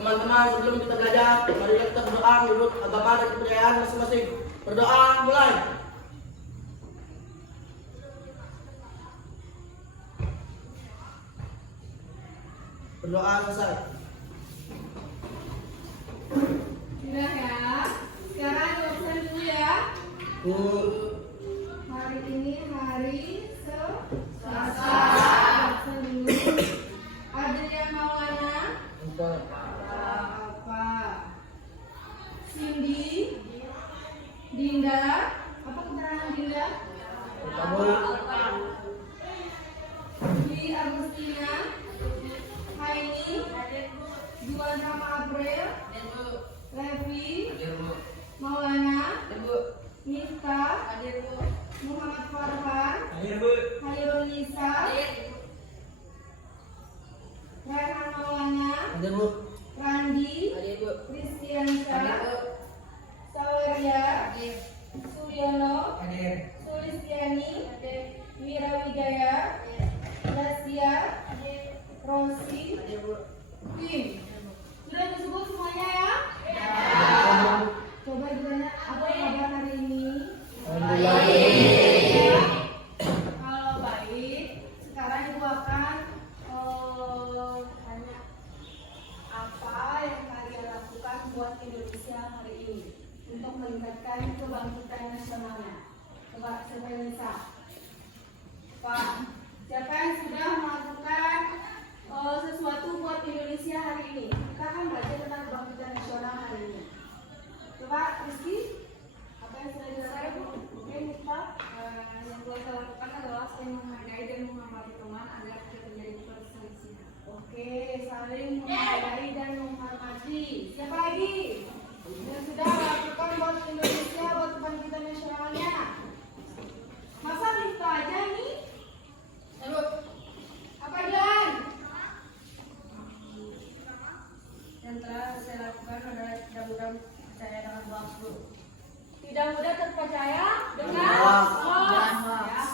Teman-teman, sebelum kita belajar, mari kita berdoa menurut agama dan kepercayaan masing-masing. Berdoa mulai. Berdoa selesai. Sudah ya. Sekarang dosen dulu ya. Hari ini hari Selasa. Dosen dulu. Adrian Maulana. Apa? Cindy. Dinda. Apa keterangan Dinda? Dwi Agustina. Haini. Juan Rama April. Levi. Maulana. Nifta. Muhammad Farhan. Hairul Nisa. Rehan Maulana. Randi. Kristiansa. Saweria. Suryono. Sulistiani. Wira Wijaya. Gracia. Rosi. Tim. Sudah disebut semuanya ya? Coba ditanya apa kabar hari ini? Kalau baik, sekarang ibu akan tanya apa yang kalian lakukan buat Indonesia hari ini untuk meningkatkan kebangkitan nasionalnya. Coba siapa yang bisa? Pak, siapa yang sudah melakukan sesuatu buat Indonesia hari ini? Kita akan belajar tentang kebangkitan nasional hari ini. Coba Rizky, apa yang sudah dilakukan? Oke, Nifta. Yang saya lakukan adalah saling menghargai dan menghormati teman agar tidak terjadi perselisihan. Oke, saling menghargai dan menghormati. Siapa lagi yang sudah melakukan buat Indonesia, buat kebangkitan nasionalnya? Masa Nifta aja nih? Apa Dan? Yang telah saya lakukan adalah tidak mudah percaya dengan hoax. Tidak mudah terpercaya dengan Hoax.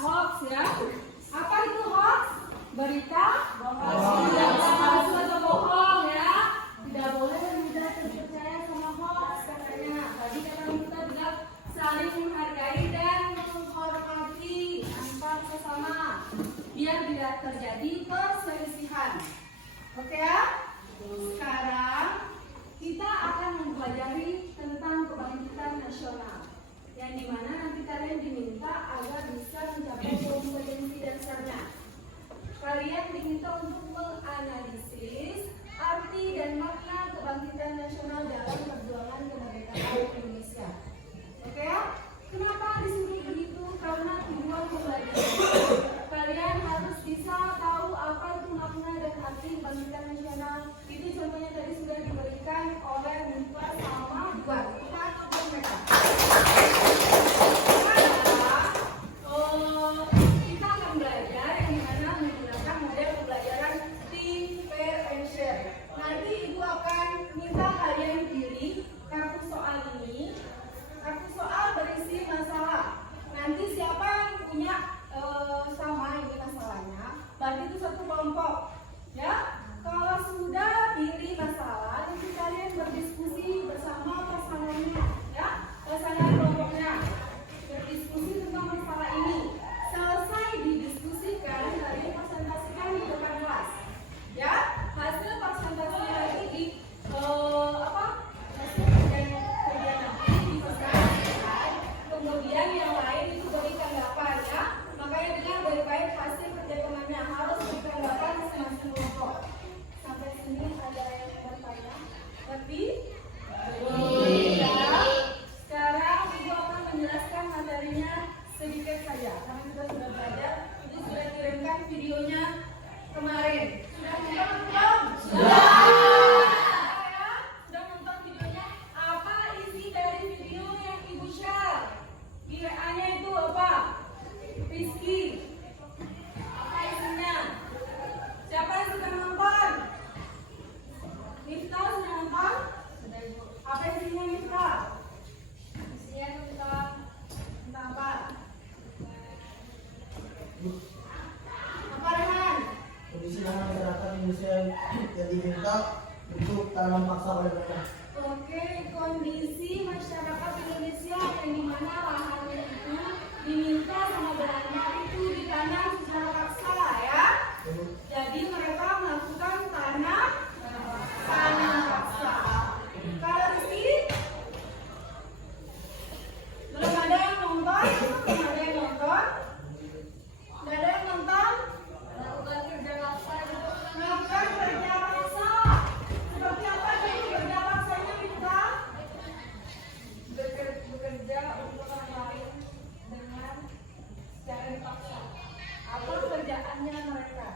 Hoax ya. Apa itu hoax? Berita Hoax. tidak palsu atau bohong ya. Tidak boleh mudah terpercaya sama hoax katanya. Tadi kata kita bilang saling menghargai dan menghormati antar sesama biar tidak terjadi perselisihan. Oke ya? Sekarang kita akan mempelajari tentang kebangkitan nasional, yang dimana nanti kalian diminta agar bisa mencapai kompetensi dasarnya. Kalian diminta untuk menganalisis arti dan makna kebangkitan nasional dalam perjuangan kemerdekaan Indonesia. Oke ya? Kenapa disuruh begitu? Karena tujuan pembelajaran kalian harus bisa tahu apa itu makna dan arti kebangkitan nasional. Itu contohnya tadi sudah diberikan oleh Nifta sama Buat. Kita akan mereka. Kita akan belajar yang dimana menggunakan model pembelajaran think, pair, and share. Nanti ibu akan minta kalian pilih kartu soal ini. Kartu soal berisi masalah. Nanti siapa yang punya sama ini masalahnya, berarti itu satu kelompok. Ya, kalau sudah pilih masalah, nanti kalian berdiskusi bersama pasangannya, ya, pasangan kelompoknya, berdiskusi tentang masalah ini. Selesai didiskusikan, kalian presentasikan di depan kelas, ya. Hasil presentasi nanti Untuk tanam paksa oleh mereka. Oke, kondisi masyarakat Indonesia yang dimana lahannya itu diminta sama Belanda itu ditanam secara paksa ya. Jadi mereka melakukan tanam paksa. Kalau Rizky, belum ada yang nonton? Belum ada yang nonton? Tidak ada yang nonton? Melakukan kerja paksa gitu. Melakukan kerja paksa. Seperti apa jadi kerja paksanya kita? Bekerja untuk orang lain dengan secara dipaksa. Apa kerjaannya mereka?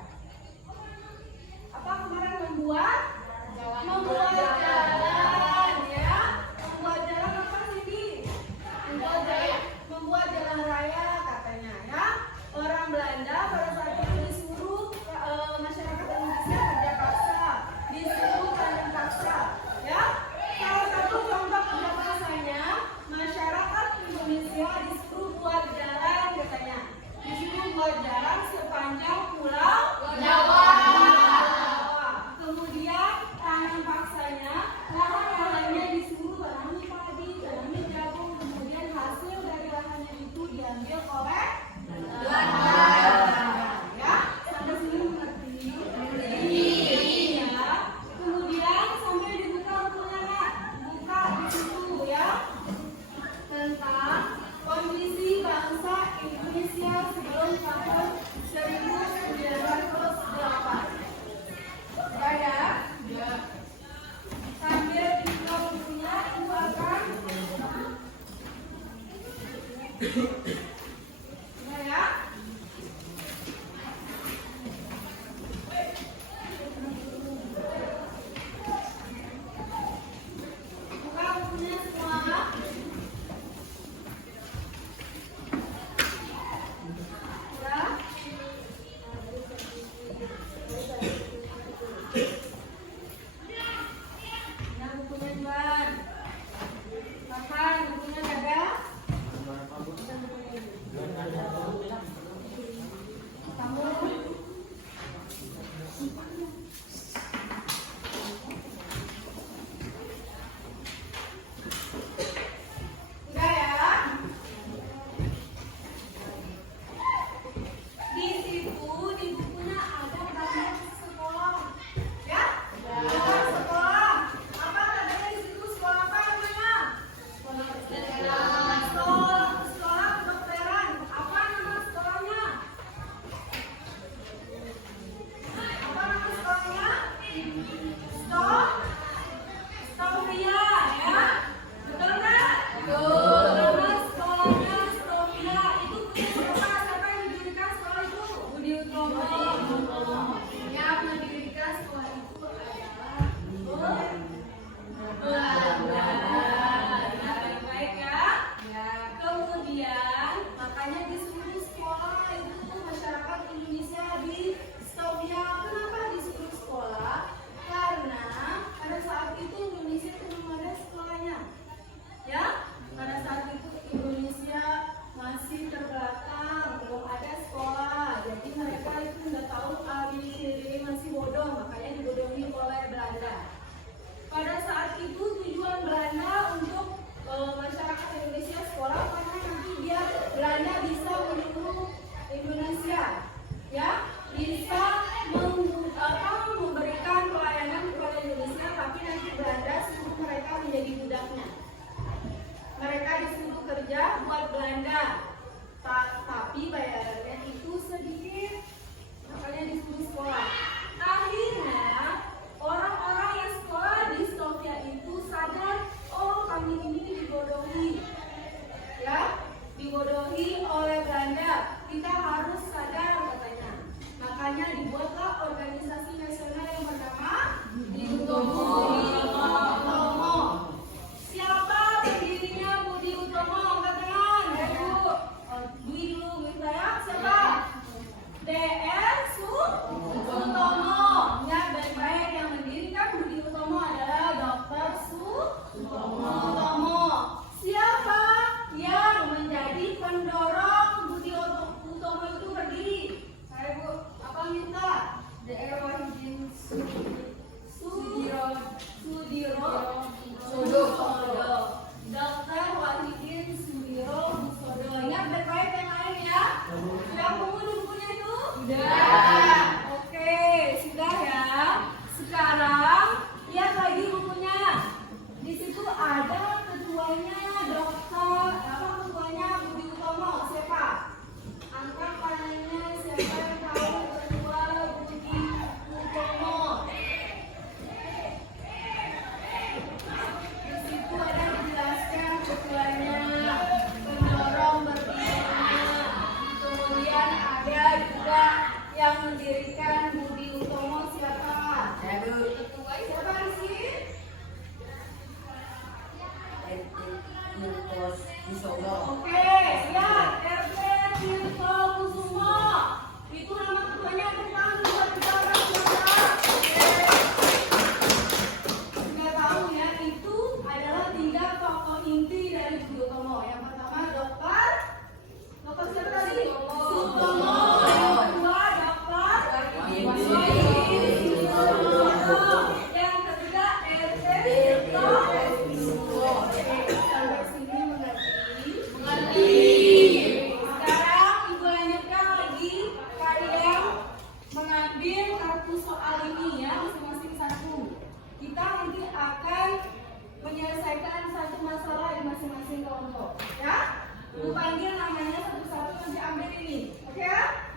masing-masing kelompok. Ya, Ibu panggil namanya satu-satu nanti ambil ini. Oke ya?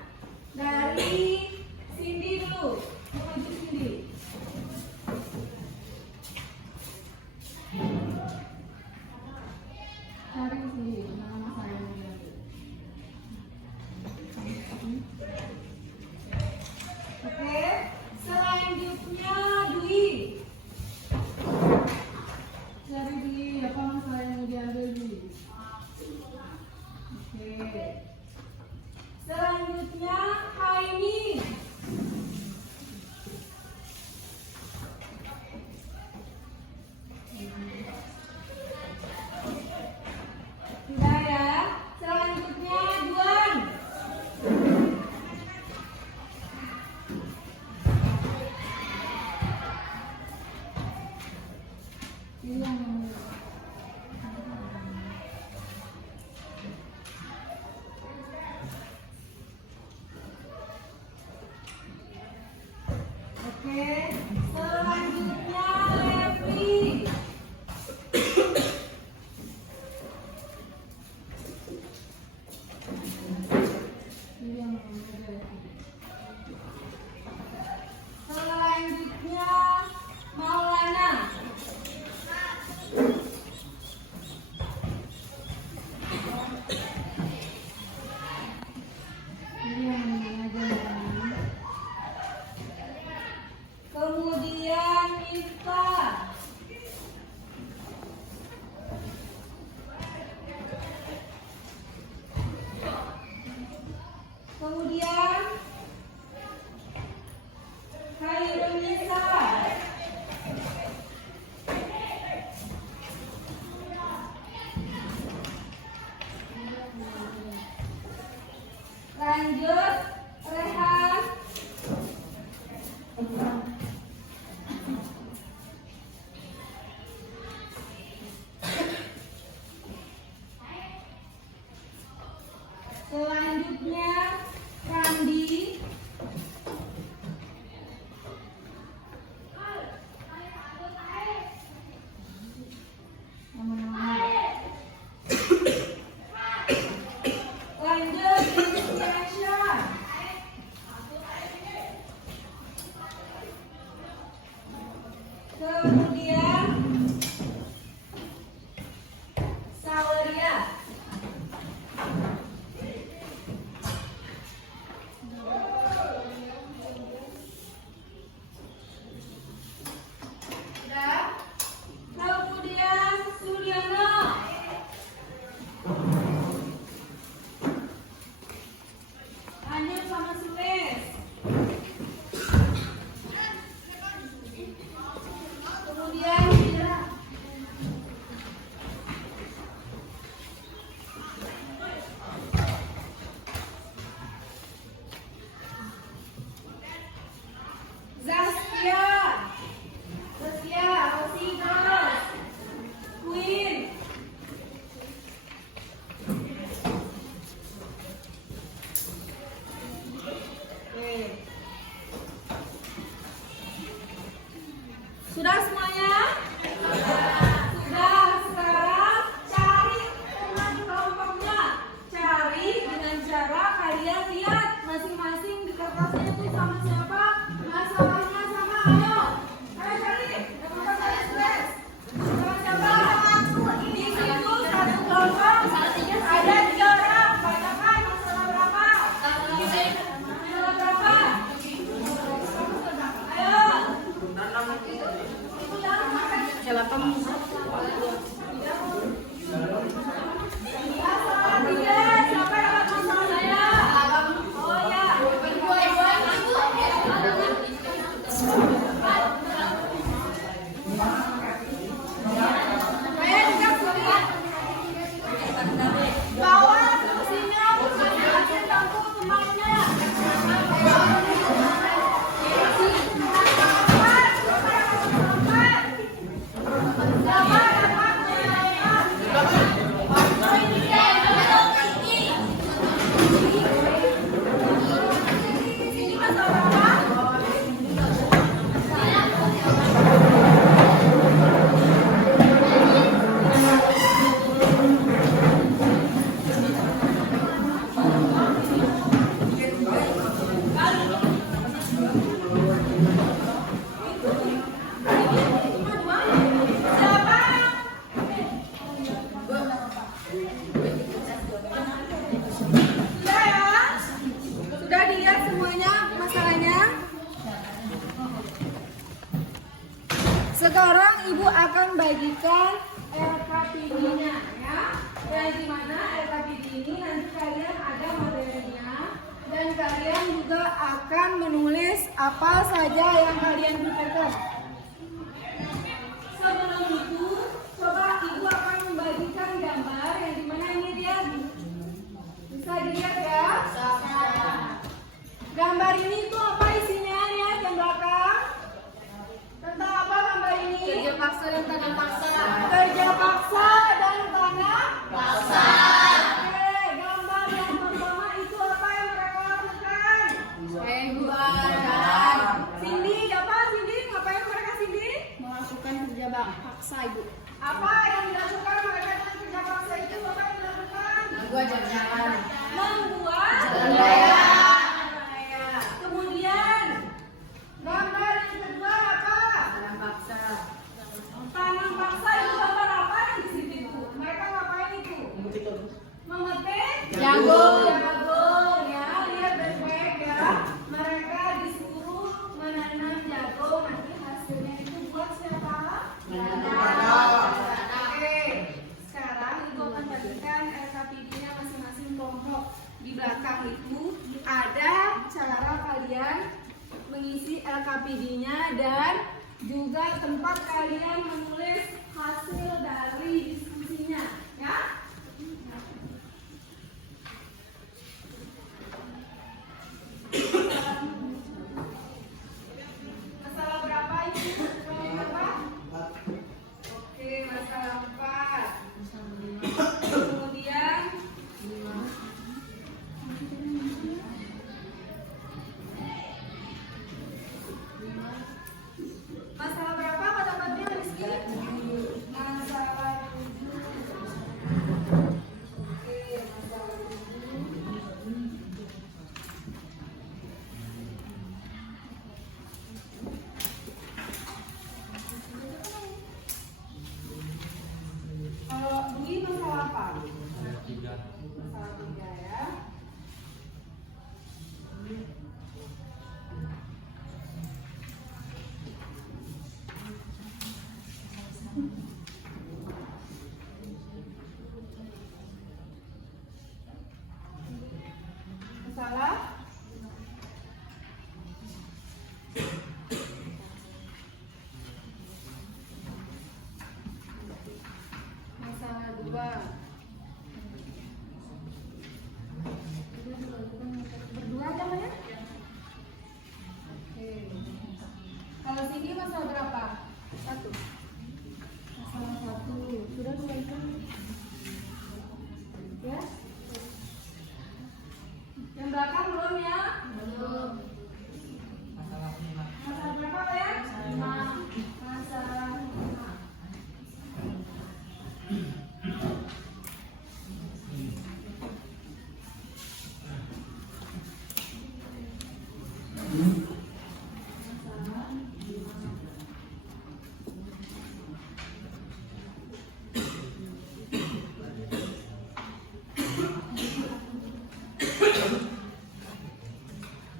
Dari Cindy dulu. Maju Cindy. Cari Cindy, nama saya Oke, selanjutnya Dwi. Cari Dwi, apa masalah yang mau diambil Dwi? Oke. Selanjutnya Haini. Sudah ya. Selanjutnya Duan. Ini yang Oke, selanjutnya Levi. Ini yang selanjutnya Maulana. Ini yang mengajar. Kemudian Miftah. Kemudian Hairunisa. Lanjut Rehan. Selanjutnya Randi. Lanjut Indonesia. Kemudian Saweria. Sudah. Kemudian Suryono. Lanjut sama Sulis. Kemudian Mira. Zaskia. Zaskia, Rosidos. Queen. Oke. Sudah semuanya? Sudah. Sekarang cari teman kelompoknya. Cari dengan cara kalian lihat masing-masing di kertasnya itu sama siapa, masalahnya sama. Ayo. Ayo cari. Jangan sampai stres. Sama siapa? Di situ satu kelompok ada 3 orang. Bacakan masalah berapa? Masalah berapa? Ayo. Siapa dapat masalah saya? Oh ya. Ayo dekat sini. Bawa sini kasih tahu temannya. Siapa dapatnya? sekarang ibu akan bagikan LKPD-nya ya. Yang dimana LKPD ini nanti kalian ada materinya dan kalian juga akan menulis apa saja yang kalian butuhkan. Sebelum itu, coba ibu akan membagikan gambar yang dimana ini dia bisa dilihat ya. Gambar ini tuh apa isinya ya yang belakang? Tentang apa gambar ini? Kerja paksa dan tanam paksa. Kerja paksa dan tanam paksa. Oke, gambar yang pertama itu apa yang mereka lakukan? Pembuatan. Cindy, apa Cindy? Ngapain mereka Cindy? Melakukan kerja paksa ibu. Apa yang dilakukan mereka dengan kerja paksa itu? Apa yang dilakukan? Membuat jalan. Membuat Jalan raya. Kemudian gambar yang kedua apa? Tanam paksa. Tanam paksa itu gambar apa yang di situ? Mereka ngapain itu? Memetik Jagung. Jagung ya, lihat baik-baik ya. Mereka disuruh menanam jagung. Nanti hasilnya itu buat siapa? Oke. Sekarang ibu akan bagikan LKPD-nya masing-masing kelompok. Di belakang itu ada cara kalian mengisi LKPD-nya dan juga tempat kalian menulis hasil dari diskusinya, ya. Masalah berapa ini? Berapa? Oke, masalah 4. Kemudian masalah berapa kata Fatih Rizky? Masalah 7. Oke, masalah 7. Kalau Dwi masalah apa? Masalah 3 ya. Masalah masalah 2. Berdua aja ya? Oke. Kalau sini masalah berapa? 1. Masalah 1. Sudah 2 itu. Ya? Yang belakang belum ya? Belum. Masalah berapa ya? 5. Masalah 5.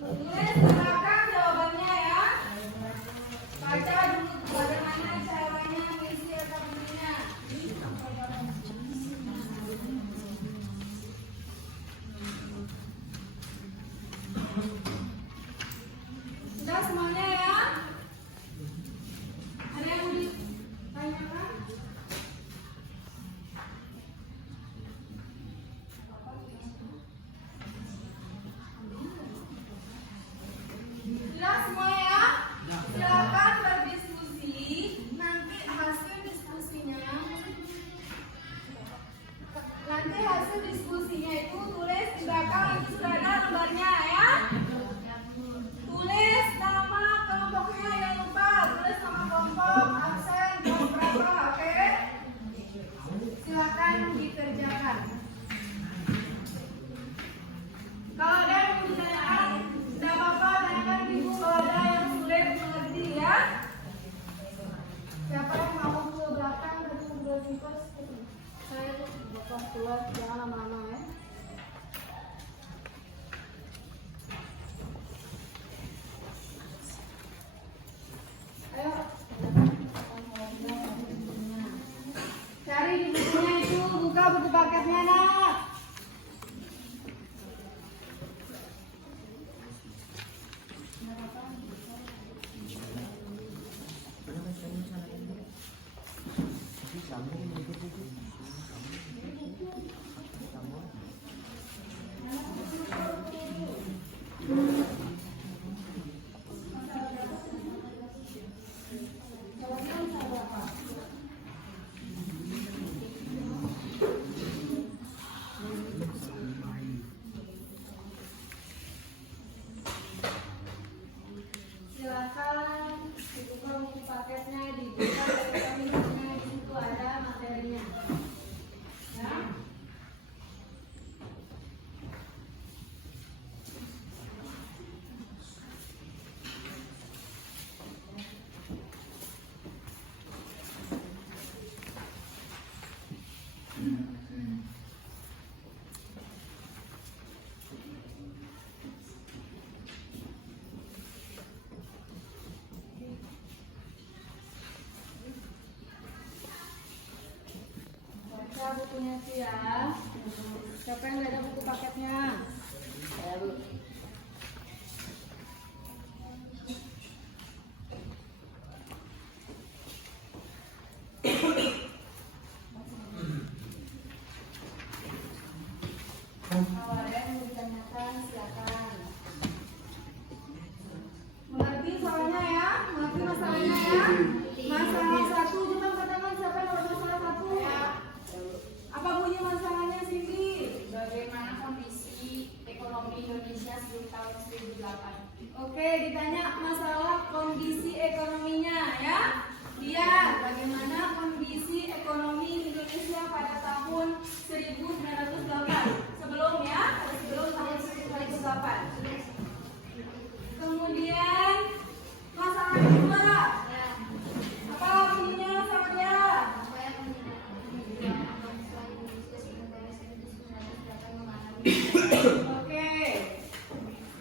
Tulis belakang jawabannya ya. Baca dulu bagaimana caranya mengisi LKPD-nya. Sudah semuanya ya? Ada yang mau ditanyakan? Sudah semua ya? Silakan berdiskusi. Nanti hasil diskusinya itu tulis di belakang itu sudah ada lembarnya ya. Tulis nama kelompoknya, jangan lupa tulis nama kelompok, absen, kelompok berapa, oke? Silakan dikerjakan. Kalau ada yang mau ditanyakan, tidak apa-apa, tanyakan ibu kalau ada yang sulit mengerti ya. Siapa yang mau ke belakang tadi ngobrol singkos? Saya bapak keluar, jangan lama-lama ya. Ayo. Buka buku paketnya, nak. Silakan dibuka buku paketnya, dibuka dokumennya, di situ ada materinya. Ya. Baca bukunya sih ya. Siapa yang nggak ada buku paketnya? Saya, Bu. Kalau ada yang mau ditanyakan, silakan. Mengerti soalnya ya? Mengerti masalahnya ya? Masalah satu, coba katakan siapa yang tahu masalah satu? Apa bunyi masalahnya, Cindy? Bagaimana kondisi ekonomi Indonesia sebelum tahun 2008? Oke, ditanya masalah kondisi ekonominya ya. Lihat bagaimana kondisi ekonomi Indonesia pada tahun 1908. Sebelum ya, sebelum tahun 1908. Kemudian masalah kedua. Apa bunyinya saya? Oke.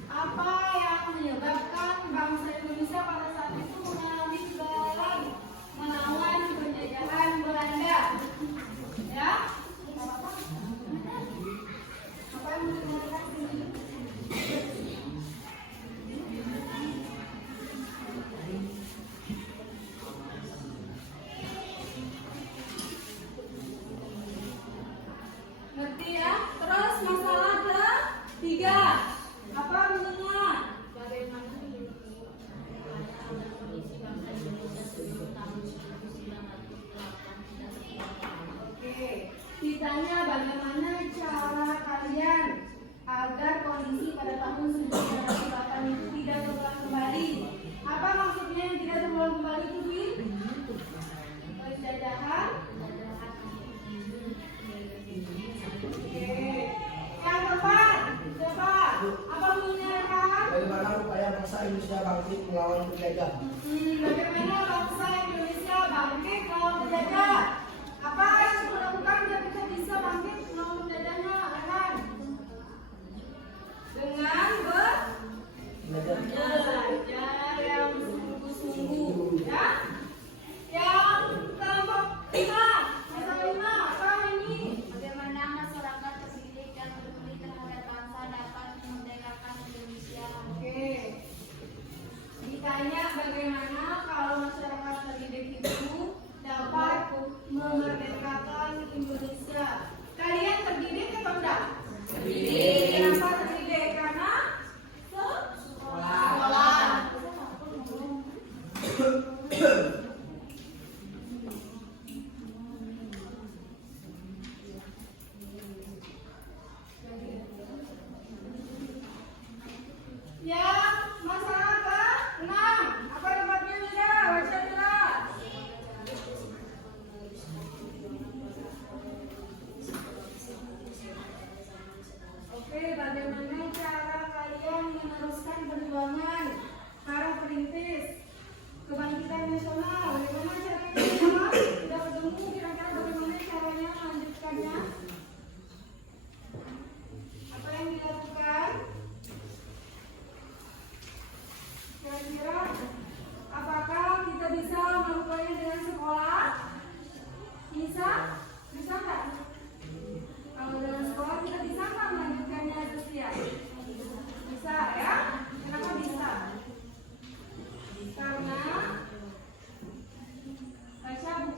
Apa yang menyebabkan bangsa Indonesia pada saat itu mengalami kegagalan melawan penjajahan Belanda? Ya?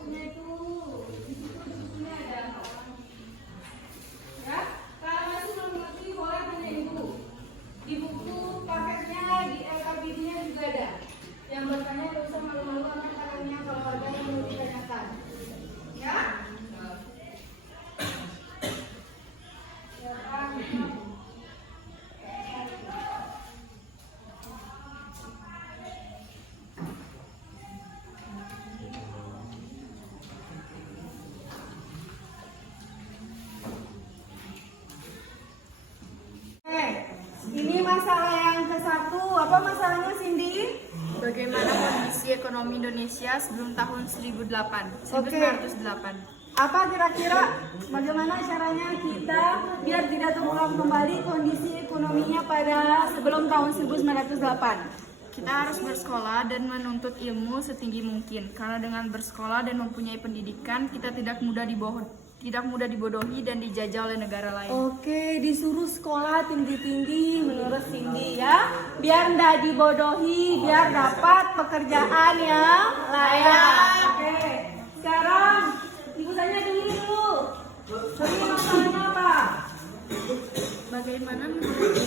bukunya itu. Di bukunya ada apa? Ya, kalau masih belum mengerti boleh tanya ibu. Di buku paketnya, di LKPD-nya juga ada. Yang bertanya tidak usah malu-malu akan caranya kalau ada yang mau ditanyakan. Ya? Ini masalah yang ke-1. Apa masalahnya, Cindy? Bagaimana kondisi ekonomi Indonesia sebelum tahun 1908? Apa kira-kira bagaimana caranya kita biar tidak terulang kembali kondisi ekonominya pada sebelum tahun 1908? Kita harus bersekolah dan menuntut ilmu setinggi mungkin. Karena dengan bersekolah dan mempunyai pendidikan, kita tidak mudah dibodohi dan dijajah oleh negara lain. Oke, disuruh sekolah tinggi-tinggi menurut Cindy ya. Biar ndak dibodohi, biar dapat pekerjaan yang layak. Oke, sekarang ibu tanya dulu. Tadi masalahnya apa? Bagaimana menurut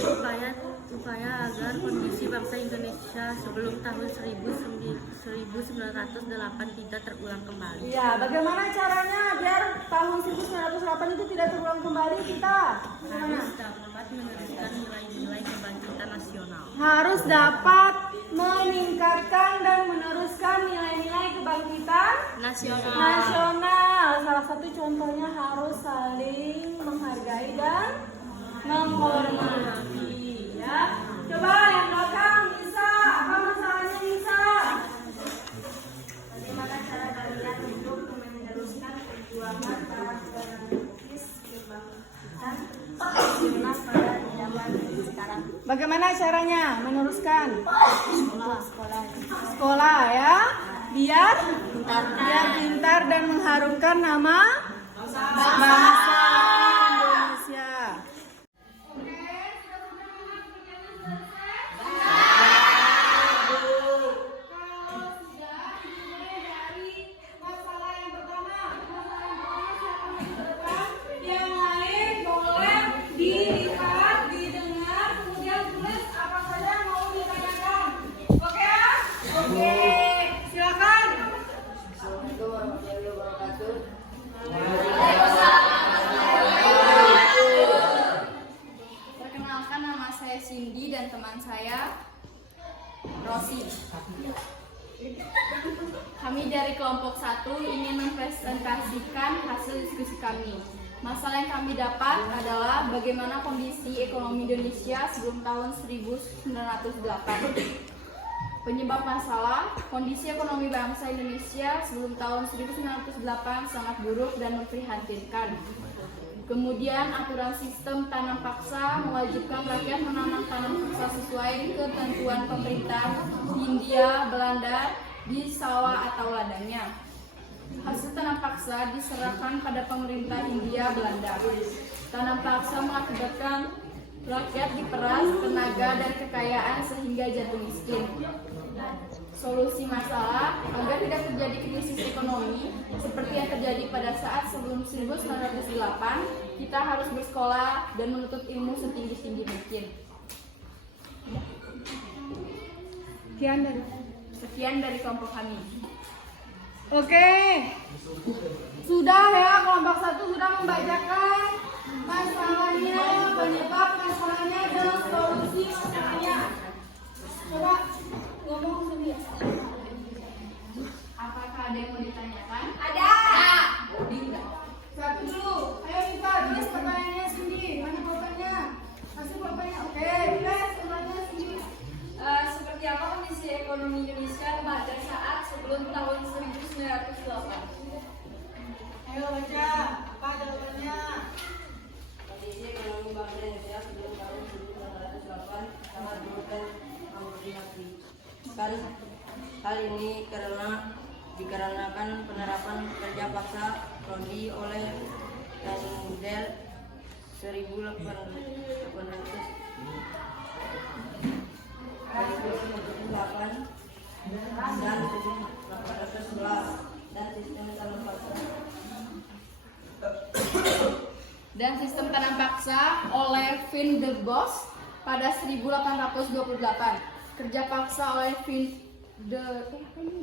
upaya agar kondisi bangsa Indonesia sebelum tahun 1908 tidak terulang kembali? Iya, bagaimana caranya biar tahun 1908 itu tidak terulang kembali kita? Harus dapat meneruskan nilai-nilai kebangkitan nasional. Harus dapat meningkatkan dan meneruskan nilai-nilai kebangkitan nasional. Salah satu contohnya harus saling menghargai dan menghormati. Ya, coba yang belakang Nisa, apa masalahnya Nisa? Bagaimana cara kalian untuk meneruskan perjuangan para perintis kebangkitan nasional pada zaman sekarang? Bagaimana caranya meneruskan? Sekolah ya, biar pintar dan mengharumkan nama bangsa Indonesia. Perkenalkan, nama saya Cindy dan teman saya Rosi. Kami dari kelompok 1 ingin mempresentasikan hasil diskusi kami. Masalah yang kami dapat adalah bagaimana kondisi ekonomi Indonesia sebelum tahun 1908. Penyebab masalah, kondisi ekonomi bangsa Indonesia sebelum tahun 1908 sangat buruk dan memprihatinkan. Kemudian aturan sistem tanam paksa mewajibkan rakyat menanam tanam paksa sesuai ketentuan pemerintah Hindia Belanda di sawah atau ladangnya. Hasil tanam paksa diserahkan pada pemerintah Hindia Belanda. Tanam paksa mengakibatkan rakyat diperas tenaga dan kekayaan sehingga jatuh miskin. Solusi masalah agar tidak terjadi krisis ekonomi seperti yang terjadi pada saat sebelum 1908, kita harus bersekolah dan menuntut ilmu setinggi-tinggi mungkin. Sekian dari kelompok kami. Oke, sudah ya, kelompok 1 sudah membacakan masalahnya, penyebab masalahnya dan solusi masalahnya. Coba ngomong sendiri. Apakah ada yang mau ditanyakan? Ada. Satu dulu. Ayo kita tulis pertanyaannya sendiri. Mana pulpennya? Kasih pulpennya. Oke, tulis pertanyaannya sendiri. Seperti apa kondisi ekonomi Indonesia pada saat sebelum tahun 1908? Ayo baca. Apa jawabannya? Kondisi ekonomi bangsa Indonesia sebelum tahun 1908 sangat buruk dan memprihatinkan. Hal ini dikarenakan penerapan kerja paksa prodi oleh Model 1808 dan 1811 dan sistem dan sistem tanam paksa oleh Van der Bos pada 1828. Kerja paksa oleh Van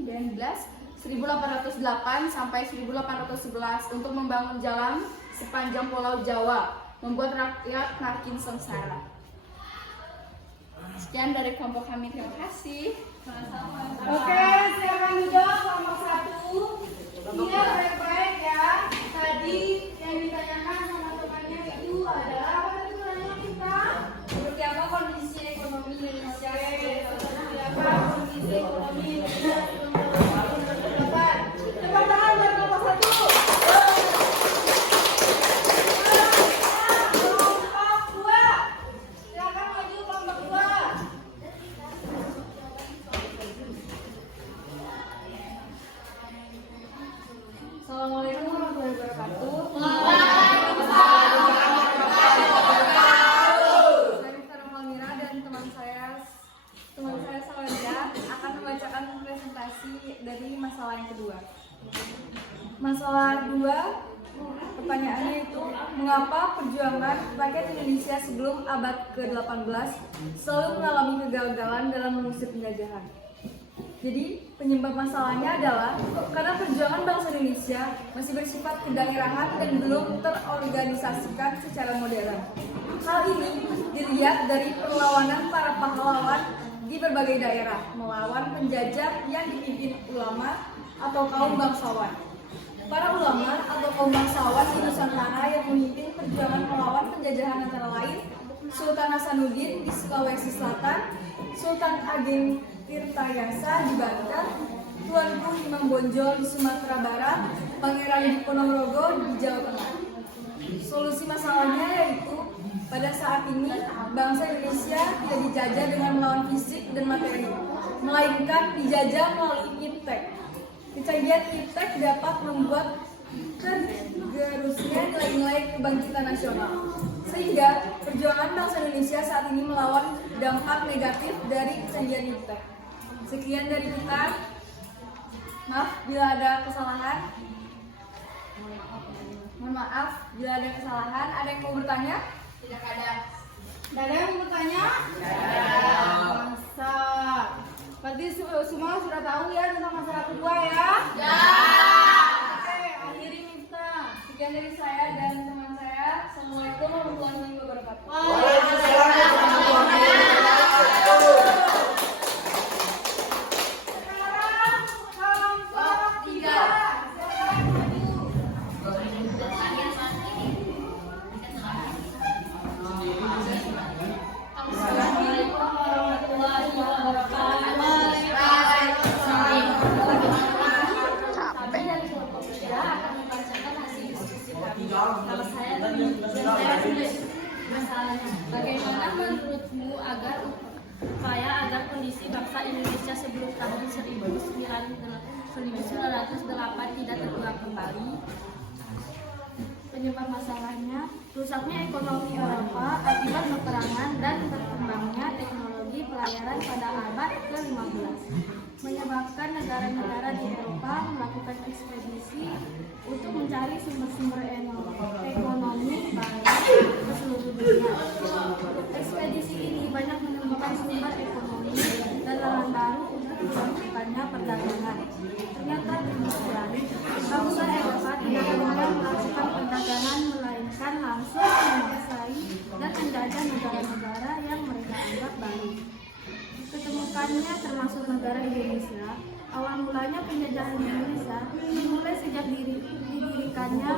den Blas 1808 sampai 1811 untuk membangun jalan sepanjang Pulau Jawa, membuat rakyat makin sengsara. Sekian dari kelompok kami, terima kasih. Oke, silakan duduk kelompok 1. Ingat baik-baik ya. Tadi yang ditanyakan sama temannya itu adalah apa tadi pertanyaan kita? Seperti apa kondisi ekonomi Indonesia? Seperti apa kondisi ekonomi Indonesia sebelum tahun 2008? Tepuk tangan buat kelompok 1. Kelompok 2. Silakan maju kelompok 2. Assalamualaikum warahmatullahi wabarakatuh. Saya Mr. Malmira dan teman saya Salenda akan membacakan presentasi dari masalah yang kedua. Masalah 2, pertanyaannya itu mengapa perjuangan rakyat Indonesia sebelum abad ke-18 selalu mengalami kegagalan dalam mengusir penjajahan. Jadi penyebab masalahnya adalah karena perjuangan bangsa Indonesia masih bersifat kedaerahan dan belum terorganisasikan secara modern. Hal ini dilihat dari perlawanan para pahlawan di berbagai daerah melawan penjajah yang dipimpin ulama atau kaum bangsawan. Para ulama atau kaum bangsawan di Nusantara yang memimpin perjuangan melawan penjajahan antara lain Sultan Hasanuddin di Sulawesi Selatan, Sultan Ageng Tirtayasa di Banten, Tuanku Imam Bonjol di Sumatera Barat, Pangeran Diponorogo di Jawa Tengah. Solusi masalahnya yaitu pada saat ini bangsa Indonesia tidak dijajah dengan melawan fisik dan materi, melainkan dijajah melalui iptek. Kecanggihan iptek dapat membuat tergerusnya nilai-nilai kebangkitan nasional, sehingga perjuangan bangsa Indonesia saat ini melawan dampak negatif dari kecanggihan iptek. Sekian dari kita. Maaf bila ada kesalahan. Mohon maaf bila ada kesalahan. Ada yang mau bertanya? Tidak ada. Tidak ada yang mau bertanya? Masa. Berarti semua sudah tahu ya tentang masalah kedua ya? Ya. Oke, akhiri Mifta. Sekian dari saya dan teman saya. Assalamualaikum warahmatullahi wabarakatuh. Waalaikumsalam warahmatullahi wabarakatuh. Sekarang kelompok 3. Silakan maju. Assalamualaikum warahmatullahi wabarakatuh. Kami dari kelompok 3 akan membacakan hasil diskusi kami. Nama saya masalahnya, bagaimana menurutmu agar kondisi bangsa Indonesia sebelum tahun 1908 tidak terulang kembali? Penyebab masalahnya, rusaknya ekonomi Eropa akibat peperangan dan berkembangnya teknologi pelayaran pada abad ke-15, menyebabkan negara-negara di Eropa melakukan ekspedisi untuk mencari sumber-sumber ekonomi baru ke seluruh dunia. Ekspedisi ini banyak menemukan sumber ekonomi dan lahan baru untuk dilakukannya perdagangan. Ternyata demikian, bangsa Eropa tidak boleh melakukan perdagangan melainkan langsung menguasai dan menjajah negara-negara yang mereka anggap baru. Ketemukannya termasuk negara Indonesia. Awal mulanya penjajahan Indonesia dimulai sejak didirikannya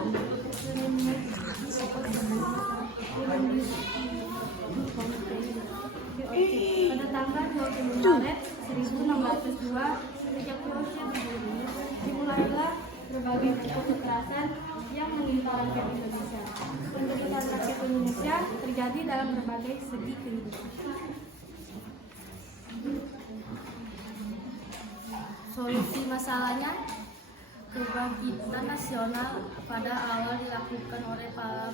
pada tanggal 20 Maret 1602 sejak Prussia berdiri, dimulailah berbagai bentuk kekerasan yang menimpa rakyat Indonesia. Penderitaan rakyat Indonesia terjadi dalam berbagai segi kehidupan. Solusi masalahnya, kebangkitan nasional pada awal dilakukan oleh para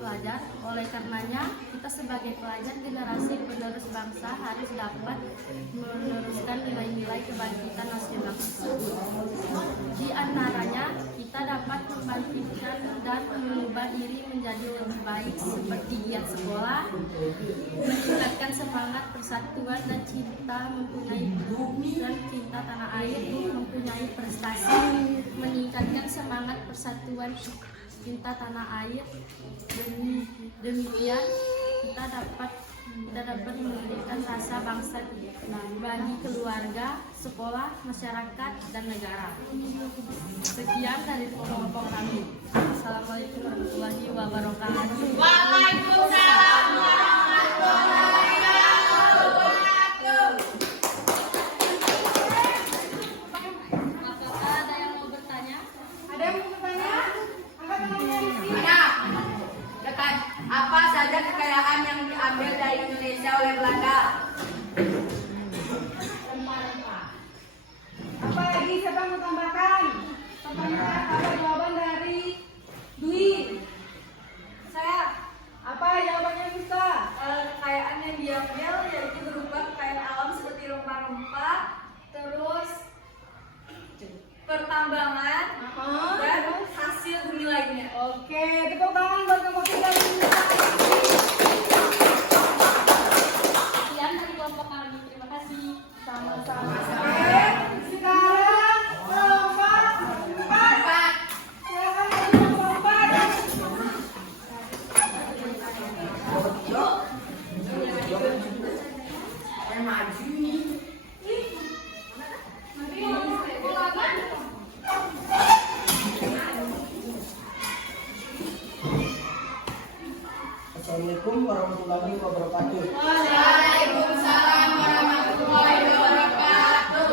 pelajar. Oleh karenanya, kita sebagai pelajar generasi penerus bangsa harus dapat meneruskan nilai-nilai kebangkitan nasional tersebut. Di antaranya, kita dapat membangkitkan dan mengubah diri menjadi lebih baik seperti giat sekolah, meningkatkan semangat persatuan dan cinta mempunyai bumi dan cinta tanah air, mempunyai prestasi, meningkatkan semangat persatuan cinta tanah air. Demikian kita dapat memberikan rasa bangsa bagi keluarga, sekolah, masyarakat, dan negara. Sekian dari kelompok kami. Assalamualaikum warahmatullahi wabarakatuh. Waalaikumsalam warahmatullahi wabarakatuh. Apakah ada yang mau bertanya? Ada yang mau bertanya? Angkat tangannya di sini. Apa saja kekayaan yang diambil dari Indonesia oleh Belanda? Apa lagi siapa yang mau tambahkan? Pertanyaan apa jawaban dari Dwi? Saya Apa jawabannya Mista? kekayaan yang diambil yaitu berupa kekayaan alam seperti rempah-rempah, terus pertambangan dan hasil bumi lainnya. Oke, tepuk tangan buat kelompok dari Mista. Sekian dari kelompok kami. Terima kasih. Sama-sama. Oke, sekarang kelompok 4. Silakan dari kelompok 4. Assalamualaikum warahmatullahi wabarakatuh. Waalaikumsalam warahmatullahi wabarakatuh.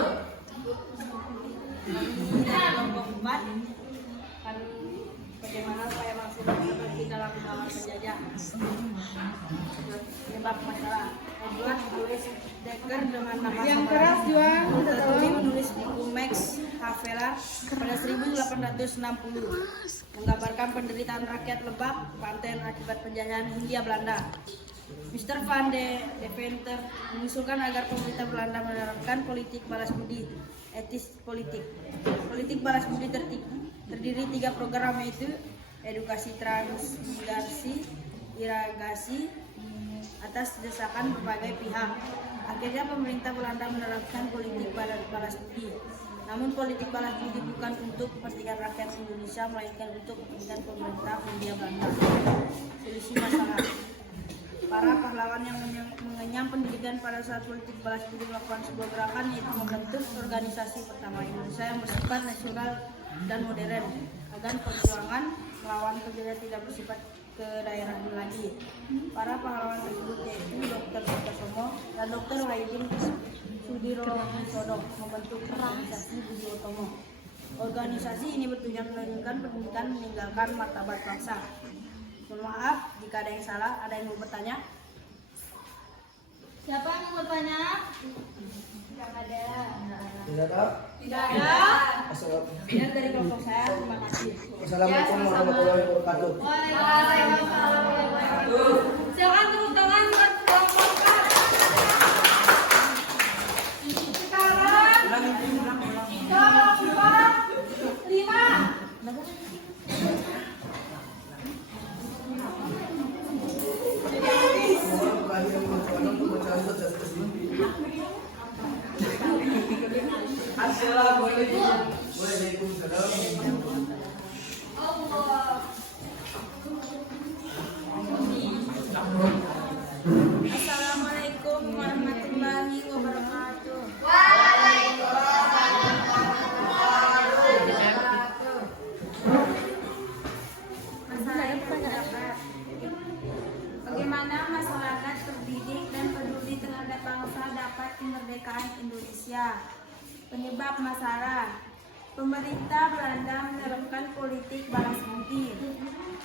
Kelompok 4 bagaimana upaya bangsa seperti dalam melawan penjajah. Penyebab masalah. Edward Louis Dekker dengan nama Yang keras Juan, tertulis menulis buku Max Havelaar pada 1860 menggambarkan penderitaan rakyat Lebak, Banten akibat penjajahan Hindia Belanda. Mr. Van de Deventer mengusulkan agar pemerintah Belanda menerapkan politik balas budi, etis politik. Politik balas budi terdiri 3 program, yaitu edukasi, transmigrasi, irigasi atas desakan berbagai pihak. Akhirnya pemerintah Belanda menerapkan politik balas budi. Namun politik balas budi bukan untuk kepentingan rakyat Indonesia, melainkan untuk kepentingan pemerintah Hindia Belanda. Solusi masalah. Para pahlawan yang mengenyam pendidikan pada saat politik balas budi melakukan sebuah gerakan, yaitu membentuk organisasi pertama Indonesia yang bersifat nasional dan modern agar perjuangan melawan penjajah tidak bersifat ke daerah lagi. Para pahlawan tersebut yaitu Dr. Sutomo dan Dr. Wahidin Sudirohusodo membentuk organisasi Budi Utomo. Organisasi ini bertujuan melanjutkan pendidikan meninggalkan martabat bangsa. Mohon maaf jika ada yang salah. Ada yang mau bertanya? Siapa yang mau bertanya? Tidak ada. Tidak ada. Sekian dari kelompok saya. Terima kasih. Assalamualaikum warahmatullahi wabarakatuh. Waalaikumsalam warahmatullahi wabarakatuh. Silakan tepuk tangan buat kelompok 4. Sekarang kelompok 5. Assalamualaikum warahmatullahi wabarakatuh. Bagaimana masyarakat terdidik dan peduli terhadap bangsa dapat kemerdekaan Indonesia? Penyebab masalah. Pemerintah Belanda menerapkan politik balas budi.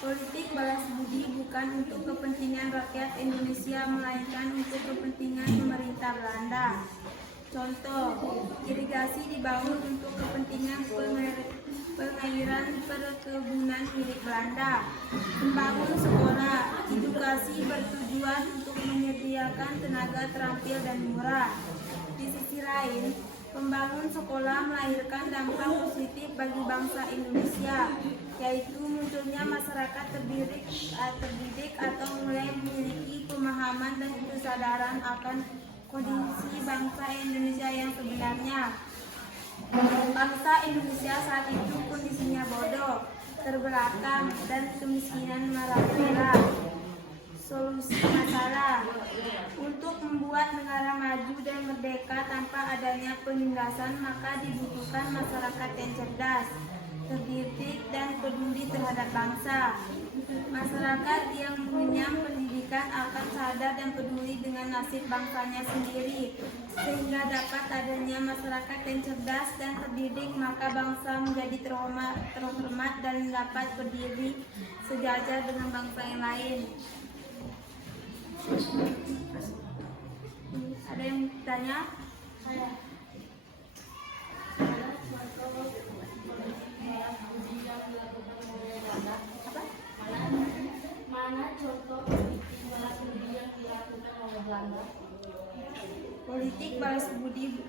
Politik balas budi bukan untuk kepentingan rakyat Indonesia, melainkan untuk kepentingan pemerintah Belanda. Contoh, irigasi dibangun untuk kepentingan pengairan perkebunan milik Belanda. Membangun sekolah, edukasi bertujuan untuk menyediakan tenaga terampil dan murah. Di sisi lain, pembangun sekolah melahirkan dampak positif bagi bangsa Indonesia, yaitu munculnya masyarakat terdidik atau mulai memiliki pemahaman dan kesadaran akan kondisi bangsa Indonesia yang sebenarnya. Bangsa Indonesia saat itu kondisinya bodoh, terbelakang, dan kemiskinan merajalela. Solusi masalah untuk membuat negara maju dan merdeka tanpa adanya penindasan, maka dibutuhkan masyarakat yang cerdas, terdidik, dan peduli terhadap bangsa. Masyarakat yang mengenyam pendidikan akan sadar dan peduli dengan nasib bangsanya sendiri. Sehingga dapat adanya masyarakat yang cerdas dan terdidik, maka bangsa menjadi terhormat dan dapat berdiri sejajar dengan bangsa yang lain. Ada yang tanya? Mana contoh politik balas budi yang dilakukan oleh Belanda? Politik balas budi.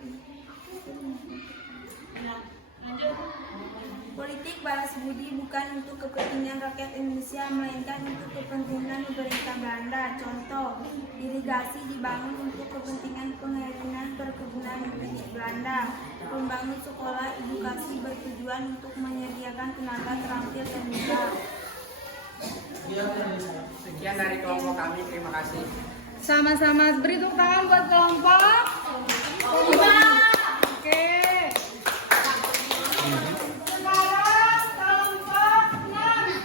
Politik balas budi bukan untuk kepentingan rakyat Indonesia, melainkan untuk kepentingan pemerintah Belanda. Contoh, irigasi dibangun untuk kepentingan pengiriman perkebunan milik Belanda. Membangun sekolah edukasi bertujuan untuk menyediakan tenaga terampil dan muda. Sekian dari kelompok kami, terima kasih. Sama-sama beri tepuk tangan buat kelompok. Oke. Sekarang kelompok 6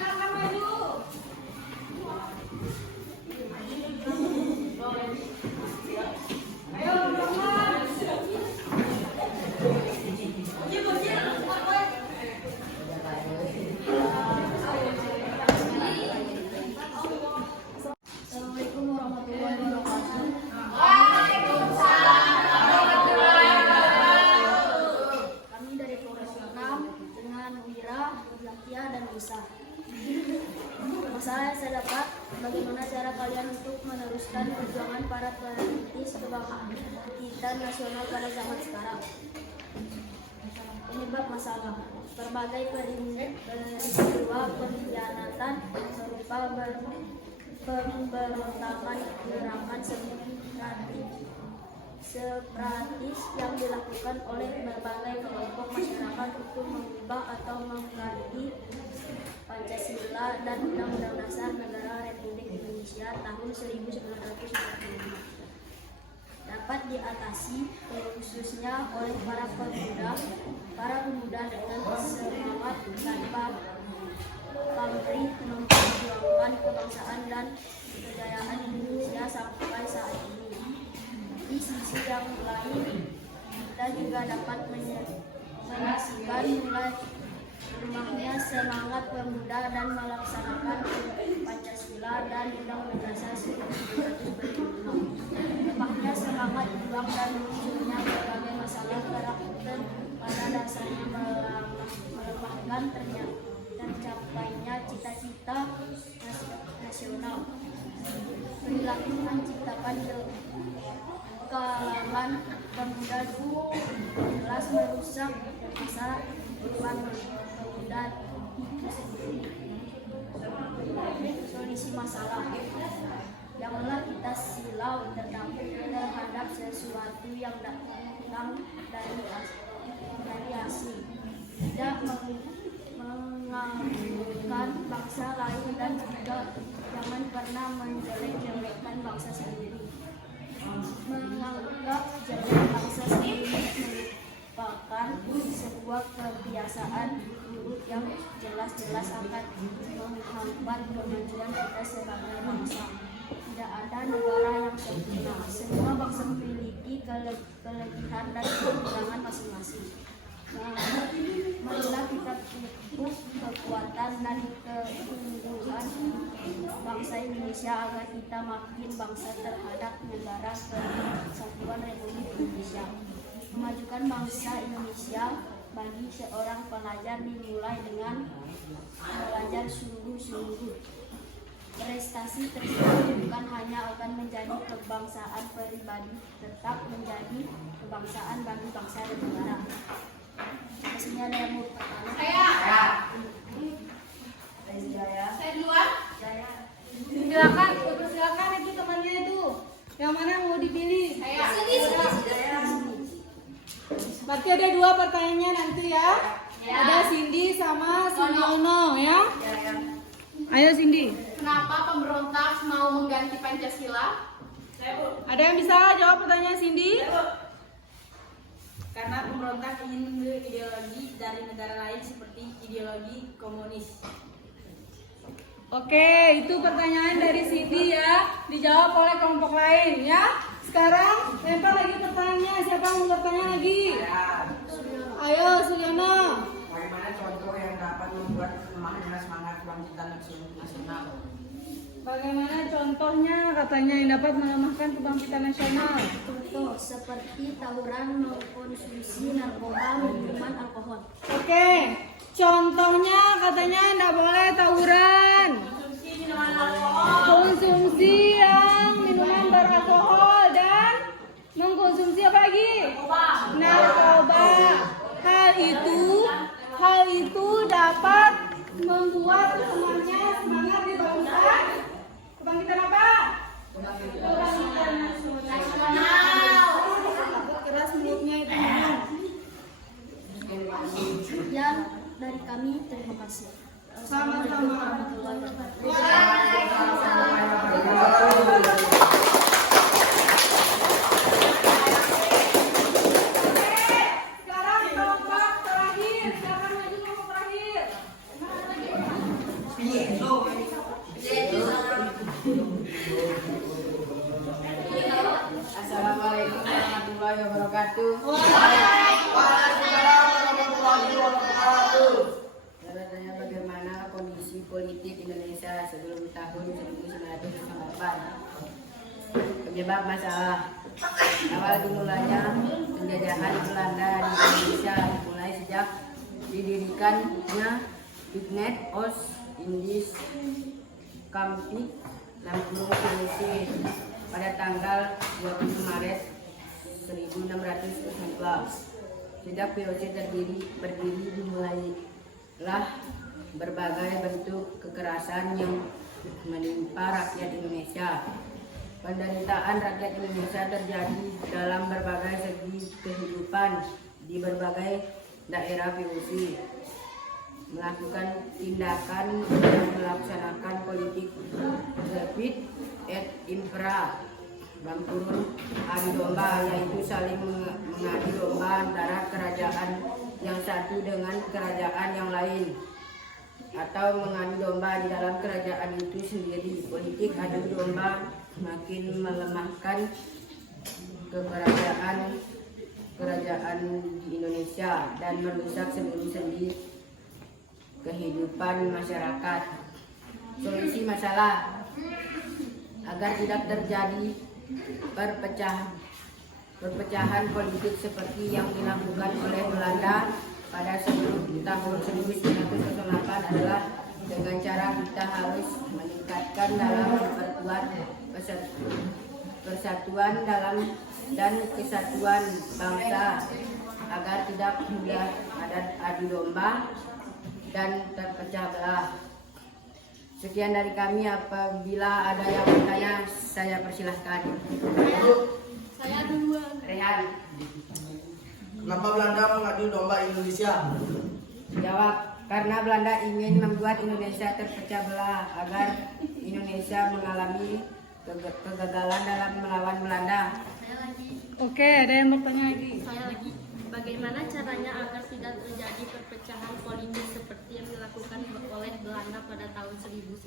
akan maju. Ayo teman-teman. Assalamualaikum warahmatullahi wabarakatuh. Kami dari Polres 6 dengan Wira, Zakia, dan Isa. Masalah yang saya dapat, bagaimana cara kalian untuk meneruskan perjuangan para perintis kebangkitan nasional pada zaman sekarang? Penyebab masalah, berbagai peristiwa pengkhianatan berupa pemberontakan gerakan separatis yang dilakukan oleh berbagai kelompok masyarakat untuk mengubah atau mengganti Pancasila dan Undang-Undang Dasar Negara Republik Indonesia tahun 1945 dapat diatasi khususnya oleh para pemuda dengan semangat tanpa pamrih memperjuangkan kebangsaan dan kejayaan Indonesia sampai saat ini. Di sisi yang lain, kita juga dapat menyaksikan mulai berkembangnya semangat pemuda dan melaksanakan Pancasila dan Undang-Undang Dasar 1945. Lepasnya semangat juang dan munculnya berbagai masalah karakter pada dasarnya melemahkan tercapainya cita-cita nasional. Perilaku menciptakan kalangan pemuda jelas merusak masa depan pemuda itu sendiri. Solusi masalah, janganlah kita silau terhadap sesuatu yang datang dari asing. Tidak mengagungkan bangsa lain dan juga jangan pernah menjelek-jelekkan bangsa sendiri. Menganggap jelek bangsa sendiri merupakan sebuah kebiasaan buruk yang jelas-jelas akan menghambat kemajuan kita sebagai bangsa. Tidak ada negara yang sempurna. Semua bangsa memiliki kelebihan dan kekurangan masing-masing. Marilah kita pupuk kekuatan dan keunggulan bangsa Indonesia agar kita makin bangsa terhadap negara Kesatuan Republik Indonesia. Memajukan bangsa Indonesia bagi seorang pelajar dimulai dengan belajar sungguh-sungguh. Prestasi tersebut bukan hanya akan menjadi kebangsaan pribadi, tetap menjadi kebangsaan bagi bangsa dan negara. Maksudnya ada yang mau bertanya? Uno ya. Ayo Cindy. Kenapa pemberontak mau mengganti Pancasila? Ada yang bisa jawab pertanyaan Cindy? Karena pemberontak ingin mengambil ideologi dari negara lain seperti ideologi komunis. Oke, itu pertanyaan dari Cindy ya. Dijawab oleh kelompok lain ya. Sekarang lempar lagi pertanyaannya. Siapa yang mau bertanya lagi? Ayo Suliana. Bagaimana contoh yang dapat membuat lemahnya semangat kebangkitan nasional? Bagaimana contohnya katanya yang dapat melemahkan kebangkitan nasional? Contoh seperti tawuran mengkonsumsi narkoba, minuman alkohol. Oke, contohnya katanya tidak boleh tawuran, konsumsi yang minuman beralkohol dan mengkonsumsi apa lagi? Narkoba. Hal itu dapat membuat lemahnya semangat di bangsa. Kebangkitan apa? Kebangkitan nasional. Keras mulutnya itu. Sekian dari kami, terima kasih. Sama-sama. Sekarang kelompok terakhir. Silakan maju kelompok terakhir. Assalamualaikum warahmatullahi wabarakatuh. Saya bertanya bagaimana kondisi politik Indonesia sebelum tahun 1948. Penyebab masalah awal dimulainya penjajahan Belanda di Indonesia mulai sejak didirikannya Utrecht Oost-Indisch Compagnie Indonesia pada tanggal 20 Maret 1619. Sejak VOC berdiri dimulailah berbagai bentuk kekerasan yang menimpa rakyat Indonesia. Penderitaan rakyat Indonesia terjadi dalam berbagai segi kehidupan di berbagai daerah VOC. Melakukan tindakan dan melaksanakan politik Divide et Impera, Bangkurun adu domba, yaitu saling mengadu domba antara kerajaan yang satu dengan kerajaan yang lain, atau mengadu domba di dalam kerajaan itu sendiri. Politik adu domba makin melemahkan kerajaan di Indonesia dan merusak sendi-sendi kehidupan masyarakat. Solusi masalah agar tidak terjadi perpecahan politik seperti yang dilakukan oleh Belanda pada tahun 1908 adalah dengan cara kita harus meningkatkan dalam memperkuat persatuan dan kesatuan bangsa agar tidak mudah ada adu domba dan terpecah belah. Sekian dari kami. Apabila ada yang bertanya, saya persilahkan. Saya duluan. Rehan, Kenapa Belanda mengadu domba Indonesia? jawab. Karena Belanda ingin membuat Indonesia terpecah belah agar Indonesia mengalami kegagalan dalam melawan Belanda. Oke, ada yang bertanya lagi? Saya lagi. Bagaimana caranya agar tidak terjadi perpecahan politik seperti yang dilakukan oleh Belanda pada tahun 1908?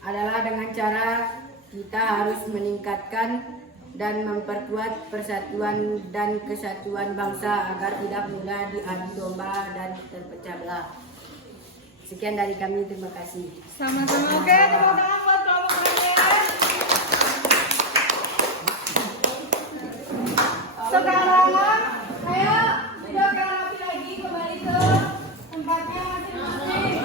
Adalah dengan cara kita harus meningkatkan dan memperkuat persatuan dan kesatuan bangsa agar tidak mudah diadu domba dan terpecah belah. Sekian dari kami, terima kasih. Sama-sama. Oke, tepuk tangan buat kelompok kalian. Sekarang, ayo silakan rapi lagi kembali ke tempatnya masing-masing.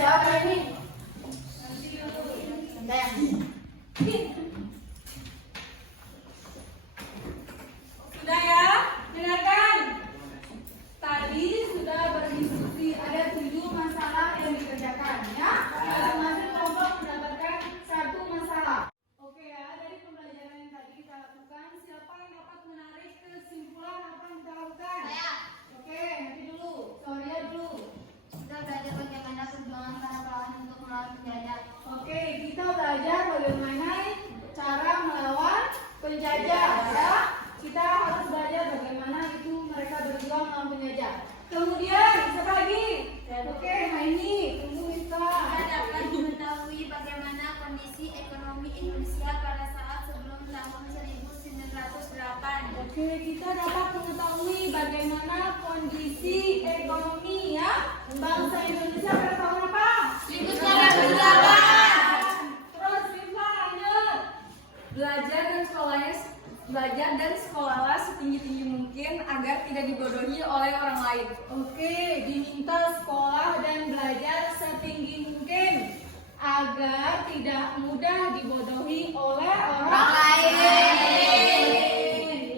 siapa ini? Sudah ya, dengarkan. Tadi sudah berdiskusi, ada 7 masalah yang dikerjakan ya. Masing-masing kelompok mendapatkan 1 masalah. Oke ya, dari pembelajaran yang tadi kita lakukan, siapa yang dapat menarik kesimpulan apa yang kita lakukan? Saya. Oke, nanti dulu. Soalnya dulu. Kita belajar bagaimana perjuangan para pahlawan untuk melawan penjajah. Oke, kita belajar bagaimana cara melawan penjajah ya. Kita harus belajar bagaimana itu mereka berjuang melawan penjajah. Kemudian, siapa lagi? Oke, Maini, tunggu Mista. Kita dapat mengetahui bagaimana kondisi ekonomi Indonesia pada saat sebelum tahun 1908. Oke, kita dapat mengetahui bagaimana kondisi ekonomi ya bangsa Indonesia pada tahun apa? 1908. Terus Mista, lanjut. Belajar dan sekolahlah setinggi-tinggi mungkin agar tidak dibodohi oleh orang lain. Oke, diminta sekolah dan belajar setinggi mungkin agar tidak mudah dibodohi oleh orang lain.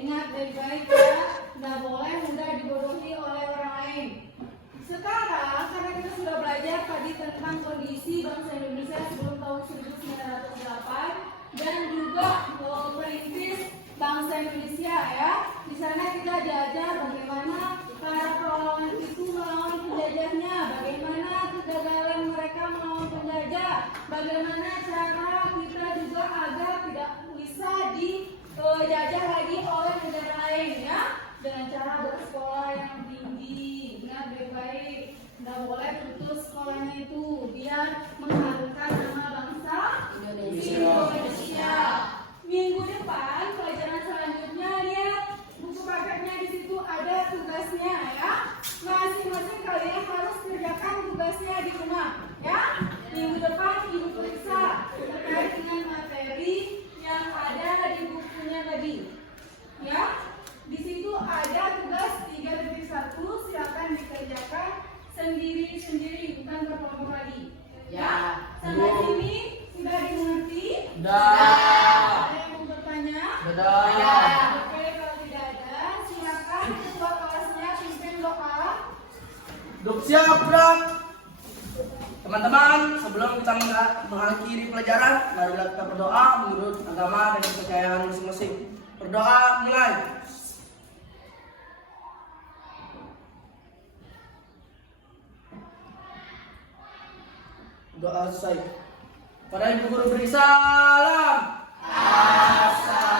Ingat baik-baik ya, tidak boleh mudah dibodohi oleh orang lain. Sekarang karena kita sudah belajar tadi tentang kondisi bangsa Indonesia sebelum tahun 1908 dan juga merintis bangsa Indonesia ya. Di sana kita belajar bagaimana para pahlawan itu melawan penjajahnya, bagaimana kegagalan mereka melawan penjajah, bagaimana cara kita juga agar tidak bisa dijajah lagi oleh negara lain ya, dengan cara bersekolah yang tinggi. Ingat baik-baik, tidak boleh putus sekolahnya itu biar mengharumkan nama bangsa Indonesia. Minggu depan pelajaran selanjutnya lihat buku prakteknya, di situ ada tugasnya ya. Masing-masing kalian harus kerjakan tugasnya di rumah ya. Minggu depan ibu periksa terkait dengan materi yang ada di bukunya tadi ya. Di situ ada tugas 3.1, silakan dikerjakan sendiri-sendiri, bukan berkelompok lagi ya. Sampai sini sudah dimengerti? Dah. Ada yang mau bertanya? Dadah. Oke, kalau tidak ada, silakan ketua kelasnya pimpin doa. Duk siap, Brak. Teman-teman, sebelum kita mengakhiri pelajaran, marilah kita berdoa menurut agama dan kepercayaan masing-masing. Berdoa mulai. Doa selesai. Pada ibu guru beri salam. Assalamualaikum.